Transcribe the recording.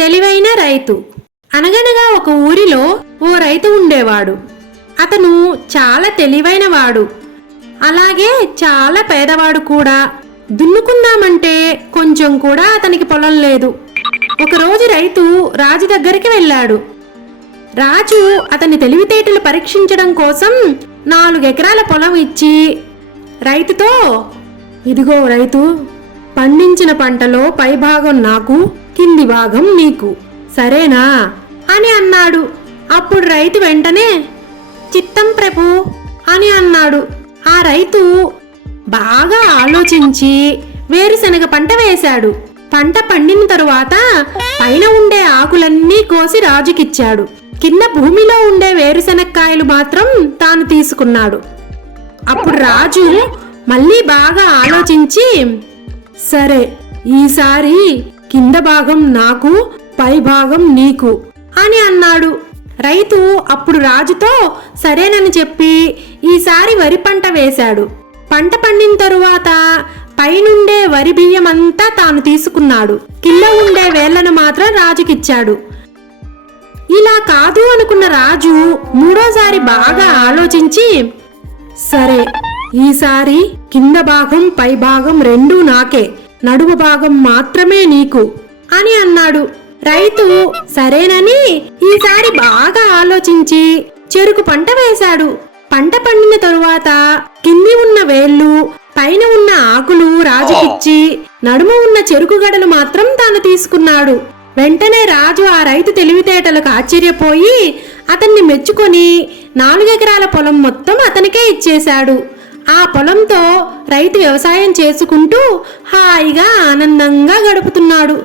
తెలివైన రైతు. అనగనగా ఒక ఊరిలో ఓ రైతు ఉండేవాడు. అతను చాలా తెలివైనవాడు. అలాగే చాలా పేదవాడు కూడా. దున్నుకుందామంటే కొంచెం కూడా అతనికి పొలం లేదు. ఒకరోజు రైతు రాజు దగ్గరికి వెళ్ళాడు. రాజు అతని తెలివితేటలు పరీక్షించడం కోసం నాలుగు ఎకరాల పొలం ఇచ్చి రైతుతో ఇదిగో రైతు పండించిన పంటలో పై భాగం నాకు. కింది భాగం నీకు. సరేనా? అని అన్నాడు. అప్పుడు రైతు వెంటనే చిత్తం ప్రభు అని అన్నాడు. ఆ రైతు బాగా ఆలోచించి వేరుశనగ పంట వేశాడు. పంట పండిన తరువాత పైన ఉండే ఆకులన్నీ కోసి రాజుకిచ్చాడు. కింద భూమిలో ఉండే వేరుశనక్కాయలు మాత్రం తాను తీసుకున్నాడు. అప్పుడు రాజు మళ్ళీ బాగా ఆలోచించి సరే ఈసారి కింద భాగం నాకు పై భాగం నీకు అని అన్నాడు. రైతు అప్పుడు రాజుతో సరేనని చెప్పి ఈసారి వరి పంట వేశాడు. పంట పండిన తరువాత పైనుండే వరి బియ్యం అంతా తాను తీసుకున్నాడు. కింద ఉండే వేళ్ళను మాత్రం రాజుకిచ్చాడు. ఇలా కాదు అనుకున్న రాజు మూడోసారి బాగా ఆలోచించి సరే ఈసారి కింద భాగం పై భాగం రెండూ నాకే. నడుము భాగం మాత్రమే నీకు అని అన్నాడు. రైతు సరేనని ఈసారి బాగా ఆలోచించి చెరుకు పంట వేశాడు. పంట పండిన తరువాత కింది ఉన్న వేళ్ళు పైన ఉన్న ఆకులు రాజుకిచ్చి నడుము ఉన్న చెరుకు గడలు మాత్రం తాను తీసుకున్నాడు. వెంటనే రాజు ఆ రైతు తెలివితేటలకు ఆశ్చర్యపోయి అతన్ని మెచ్చుకొని నాలుగెకరాల పొలం మొత్తం అతనికే ఇచ్చేశాడు. ఆ పొలంతో రైతు వ్యవసాయం చేసుకుంటూ హాయిగా ఆనందంగా గడుపుతున్నాడు.